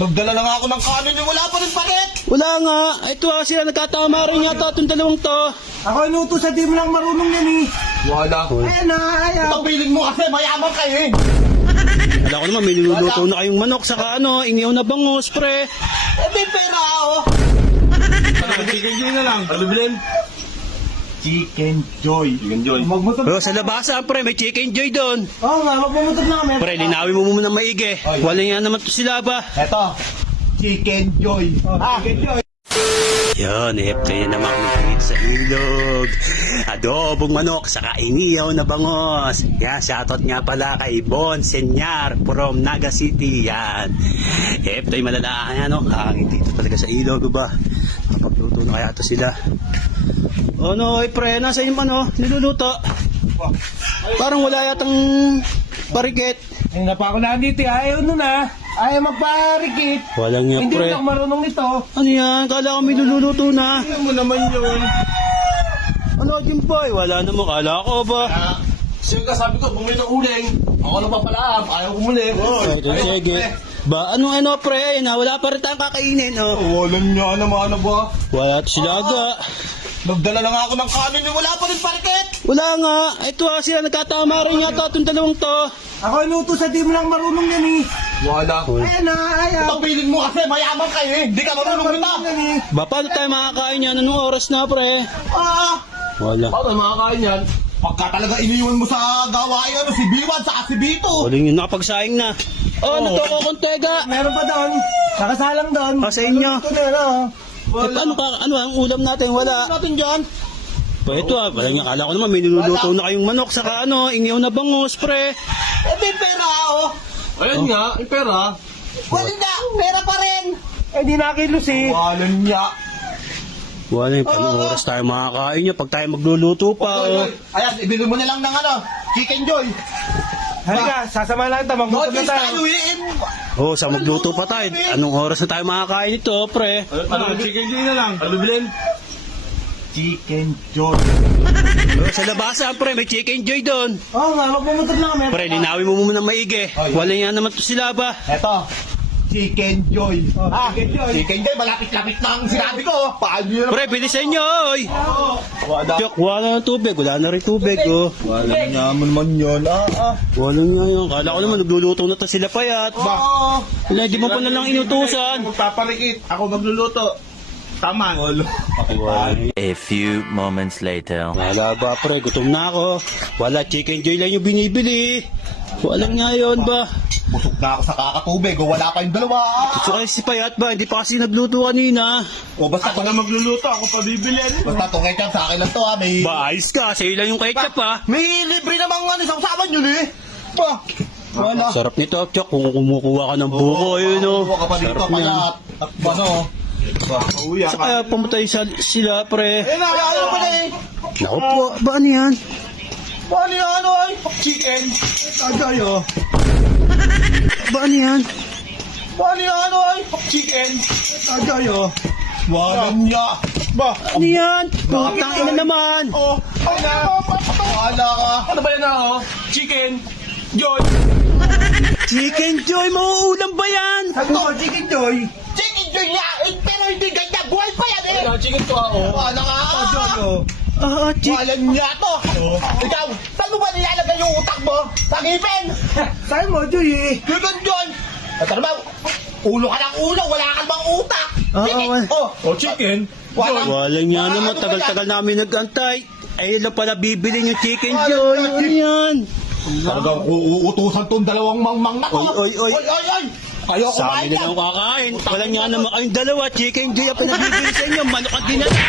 Nagdala na nga ako ng kanin yung wala pa rin paket. Wala nga. Ito sila nagkatama rin yata itong dalawang to. Ako inutos sa di mo lang marunong yan eh. Wala. Ayan na, ayan. Tapiling mo kasi mayaman kayo eh. Wala ko naman, may niluluto na kayong manok saka inihaw na bangus, pre. Eh, may pera ako. Chicken joy na lang. Ano bilhin? Chicken joy. Chicken Joy. Magmutod. Pero sa labasan, pre, may chicken joy doon. Oo nga, magmumutod na kami. Pre, linawin mo muna maigi. Wala nga naman to sila ba? Eto, Chicken Joy. Chicken joy. Yan, play na naman kami sa ilog. Adobong manok, saka inihaw na bangos. Yan, shoutout nga pala kay Bon Senyar from Naga City. Yan. Play malalahan yan, no? Hangin dito talaga sa ilog, ba? Kapagluto na kaya to sila. Ano, pre, nasa yung niluluto? Parang wala yatang parikit. Ang napakulaan dito, ayaw nun ah. Ayaw magparikit. Walang nga, Hindi pre. mo lang marunong nito. Ano yan? Kala ko may niluluto na. Ano mo naman yun? Ano, Jimboy? Wala naman. Kala ko ba? Sige, sabi ko, bumili ng uling. Ako na papalaam, ayaw bumili. Sige. Ba, ano, pre? Wala pa rin tayong kakainin, oh. Walang niya naman ba? Wala to sila aga. Nagdala na nga ako ng kanin yung wala pa rin paket. Wala nga. Ito sila nagkatama rin yata itong dalawang to. Ako inutos sa di mo lang marunong yan eh. Wala. Ayan na, ayan. Tapiling mo kasi mayaman kayo eh. Hindi ka marunong kita. Ba, paano tayo makakain yan? Anong oras na, pre? Wala. Paano makakain yan? Pagka talaga iniwan mo sa gawain si Biwan sa si Bito. Walang yun, nakapagsaing na. Oh, ano to, kontega? Meron pa doon. Nakasalang doon. Sa inyo. Ito na, ano. Ano ang ulam natin? Wala. Natin dyan. Pa ito wala nga. Kala ko naman may niluluto na kayong manok saka inihaw na bangus, pre. Eh, may pera ako. Ayun nga, may pera. Wala na, pera pa rin. Eh di nakilos eh. Walang niya. Wala yung anong oras tayo makakain niya pag tayo magluluto pa, oh. Ayan, ibili mo na lang ng Chicken Joy. Halika, sasama lang ito. Magmutod na tayo. Oh, sa magluto pa tayo. Anong oras na tayo makakain ito, pre? Ano, Chicken Joy na lang. Ano bilhin? Chicken joy. Oh, sa labasan, pre, may chicken joy doon. Oo nga, magmumutod na kami. Pre, linawin mo muna maigi. Wala nga naman to sila ba? Eto, Chicken Joy. Chicken joy. Chicken Joy, malapit-lapit na ang sinabi ko. Paano yun? Pre, bilisan nyo, oy. Wala. Chok, wala na tubig. Wala na rin tubig, oh. Walang niya naman yun. Wala nga yun. Kala ko naman nagluluto na to sila payat. Wala, di mo pa na lang inutusan. Magpaparikit. Ako magluluto. Tama. A few moments later. Wala ba, pre? Gutom na ako. Wala, chicken joy lang yung binibili. Walang nga yun ba? Busog na ako sa kakatubig. Wala pa yung dalawa. Gusto kayo si Payat ba? Hindi pa kasi nagluto kanina. O basta ako na magluluto. Ako pa bibili. Basta itong ketchup sa akin lang to May... Ba, ayos ka. Sa'yo lang yung ketchup, ha? May libre namang isang saban yun eh. Ba? Wala. Sarap nito, Chok. Kung kumukuha ka ng buko, yun, oh. Buko ka pa dito. Sarap niyan. Payat. At ano? Uya Sa kaya pumatay sila, pre. Eh na, ano pala eh? Naku po, ba ano yan? Paano yan ay? Chicken. Tagayo. Ba ano yan? Paano yan ay? Chicken. Tagayo. Walang niya. Ba? Ano yan? Putang ina naman. Oh, ala. Wala ka. Ano ba yan Chicken. Joy. Chicken Joy, mauulam ba yan? Ano? Chicken Joy. Chicken Joy niya. Pero hindi ganyan. Buhay pa yan eh. Chicken to ako. Wala ka. Walang niya to. Ikaw, saan mo ba nilalagay yung utak mo? Sa ngipin. Saan mo, Joy eh? Chicken Joy. At ano ba? Ulo ka ng ulo. Wala ka bang utak. Chicken. Chicken. Walang nga naman, tagal-tagal namin nag-antay. Ay, lang pala bibilin yung Chicken Joy. Ano yan? Talagang uutusan tong dalawang mangmang na to. Oy. Oy. Kayo Sa kumain amin na yan. lang kakain. Walang nga naman kayong dalawa. Chicken Joy ang pinabibili sa inyo. Manok ang dinala.